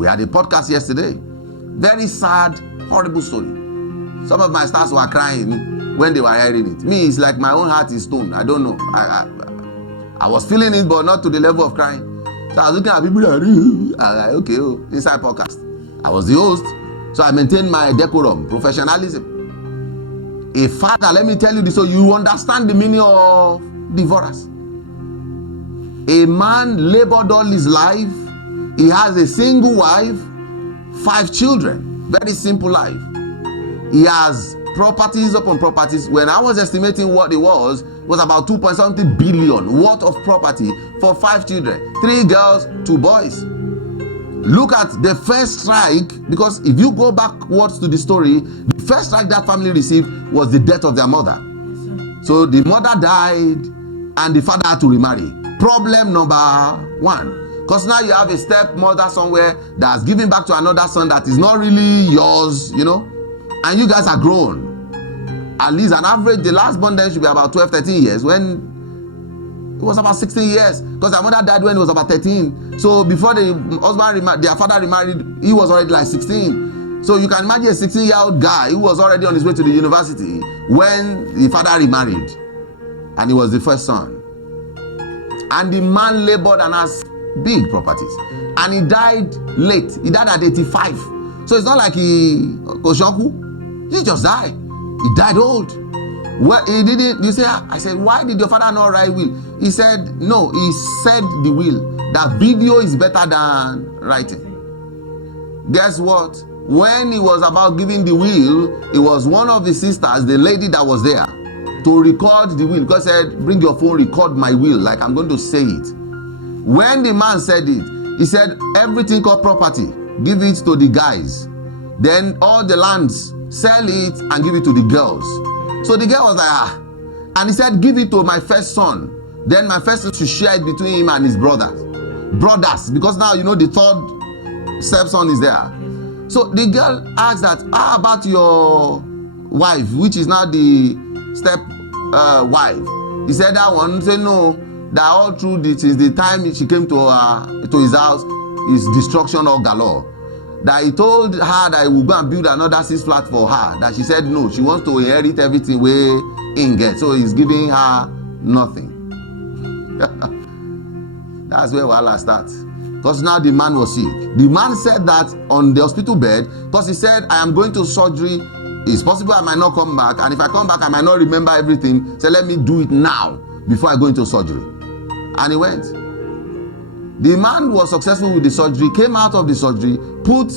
We had a podcast yesterday. Very sad, horrible story. Some of my stars were crying when they were hearing it. Me, it's like my own heart is stone. I don't know. I was feeling it, but not to the level of crying. So I was looking at people like, okay, inside podcast. I was the host, so I maintained my decorum, professionalism. A father, let me tell you this so you understand the meaning of devourers. A man labored all his life. He has a single wife, 5 children. Very simple life. He has properties upon properties. When I was estimating what it was about 2.something billion worth of property for 5 children, 3 girls, 2 boys. Look at the first strike, because if you go backwards to the story, the first strike that family received was the death of their mother. So the mother died and the father had to remarry. Problem number 1. Because now you have a stepmother somewhere that's giving back to another son that is not really yours, and you guys are grown. At least an average, the last born then should be about 12, 13 years, when it was about 16 years, because their mother died when he was about 13. So before the husband their father remarried, he was already like 16. So you can imagine a 16-year-old guy who was already on his way to the university when the father remarried, and he was the first son. And the man labored and has big properties, and he died late. He died at 85. So it's not like he just died. He died old. Well, he didn't. You say, I said, why did your father not write will? He said, no. He said the will that video is better than writing. Guess what? When he was about giving the will, it was one of the sisters, the lady that was there, to record the will. God said, bring your phone, record my will, like I'm going to say it. When the man said it, he said, everything called property, give it to the guys. Then all the lands, sell it and give it to the girls. So the girl was like, and he said, give it to my first son. Then my first son should share it between him and his brothers, because now the third stepson is there. So the girl asked that, how about your wife, which is now the step wife? He said that one. He said no, that all through this is the time she came to his house is destruction of galore. That he told her that he would go and build another 6 flat for her. That she said no, she wants to inherit everything where in get. So he's giving her nothing. That's where Wahala starts. Because now the man was sick. The man said that on the hospital bed, because he said, I am going to surgery. It's possible I might not come back. And if I come back, I might not remember everything. So let me do it now before I go into surgery. And he went. The man was successful with the surgery, came out of the surgery, put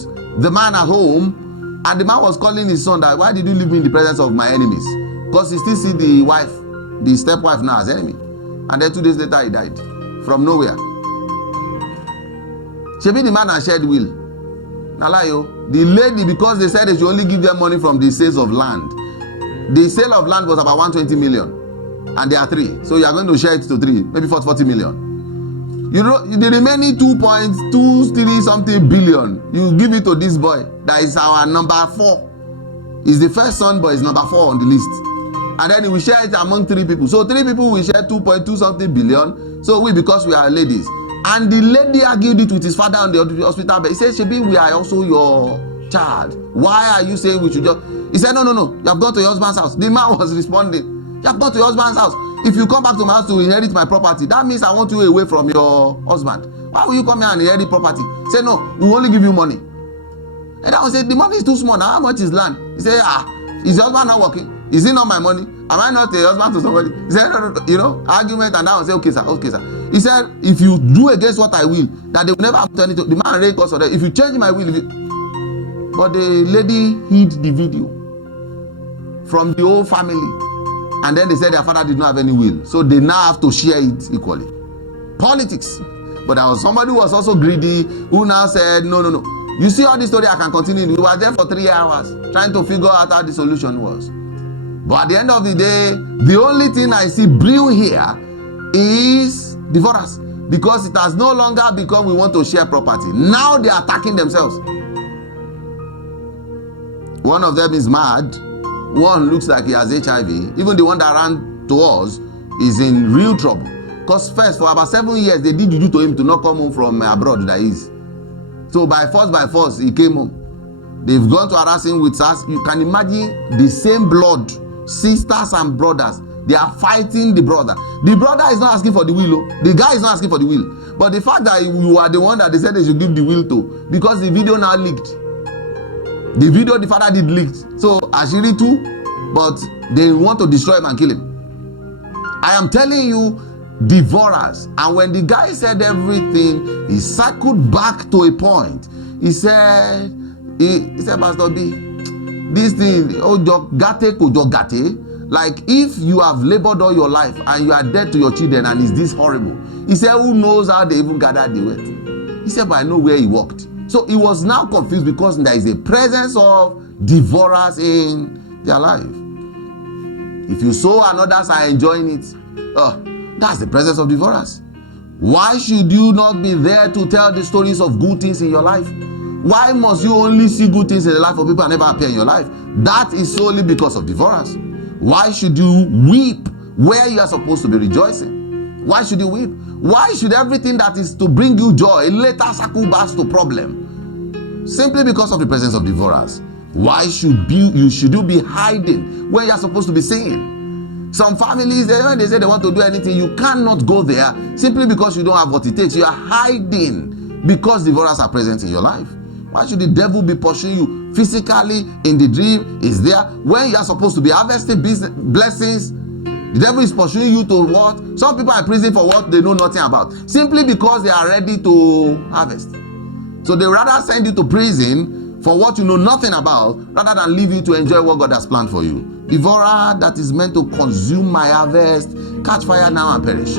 the man at home, and the man was calling his son that, why did you leave me in the presence of my enemies? Because he still see the wife, the stepwife now as enemy. And then 2 days later, he died from nowhere. Shebi the man had shared will. Nalayo, the lady, because they said they should only give them money from the sales of land. The sale of land was about 120 million, and there are 3. So you are going to share it to 3, maybe 40 million. The remaining 2.23 something billion, you give it to this boy. That is our number 4. He's the first son, but he's number 4 on the list. And then he will share it among 3 people. So 3 people will share 2.2 something billion. So because we are ladies. And the lady argued it with his father on the hospital bed. He said, Shebi, we are also your child. Why are you saying we should just... He said, no. You have gone to your husband's house. The man was responding. You have gone to your husband's house. If you come back to my house to inherit my property, that means I want you away from your husband. Why will you come here and inherit property? Say, no, we will only give you money. And I was saying, the money is too small. Now, how much is land? He said, is your husband not working? Is it not my money? Am I not a husband to somebody? He said, no, argument. And I was saying, okay, sir. He said, if you do against what I will, that they will never have to anything. The man raised cause for that. If you change my will, but the lady hid the video from the whole family. And then they said their father did not have any will. So they now have to share it equally. Politics. But there was somebody who was also greedy, who now said, no. You see all this story, I can continue. We were there for 3 hours trying to figure out how the solution was. But at the end of the day, the only thing I see brew here is devourers. Because it has no longer become we want to share property. Now they are attacking themselves. One of them is mad. One looks like he has HIV. Even the one that ran to us is in real trouble. Because first, for about 7 years, they did juju to him to not come home from abroad, that is. So by force, he came home. They've gone to harass him with SARS. You can imagine the same blood, sisters and brothers. They are fighting the brother. The brother is not asking for the will. The guy is not asking for the will. But the fact that you are the one that they said they should give the will to, because the video now leaked. The video the father did leaked. So Ashiri too, but they want to destroy him and kill him. I am telling you, devourers. And when the guy said everything, he circled back to a point. He said, Pastor B, this thing, gate. Like if you have labored all your life and you are dead to your children and it's this horrible. He said, who knows how they even gathered the wealth? He said, but I know where he walked. So he was now confused because there is a presence of devourers in their life. If you sow and others are enjoying it, that's the presence of devourers. Why should you not be there to tell the stories of good things in your life? Why must you only see good things in the life of people and never appear in your life? That is solely because of devourers. Why should you weep where you are supposed to be rejoicing? Why should you weep? Why should everything that is to bring you joy later circle back to problem? Simply because of the presence of devourers. Why should you be hiding when you are supposed to be singing? Some families, when they say they want to do anything, you cannot go there simply because you don't have what it takes. You are hiding because devourers are present in your life. Why should the devil be pursuing you physically in the dream? Is there when you are supposed to be harvesting blessings? The devil is pursuing you to what? Some people are in prison for what they know nothing about, simply because they are ready to harvest. So they rather send you to prison for what you know nothing about, rather than leave you to enjoy what God has planned for you. Devourer that is meant to consume my harvest, catch fire now and perish.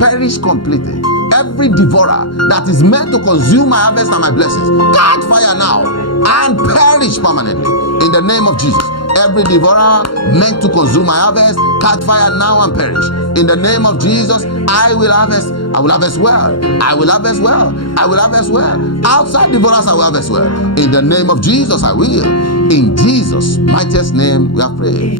Perish completely. Every devourer that is meant to consume my harvest and my blessings, catch fire now and perish permanently. In the name of Jesus. Every devourer meant to consume my harvest, catch fire now and perish. In the name of Jesus, I will harvest. I will harvest well. I will harvest well. I will harvest well. Outside devourers, I will harvest well. In the name of Jesus, I will. In Jesus' mightiest name, we have prayed.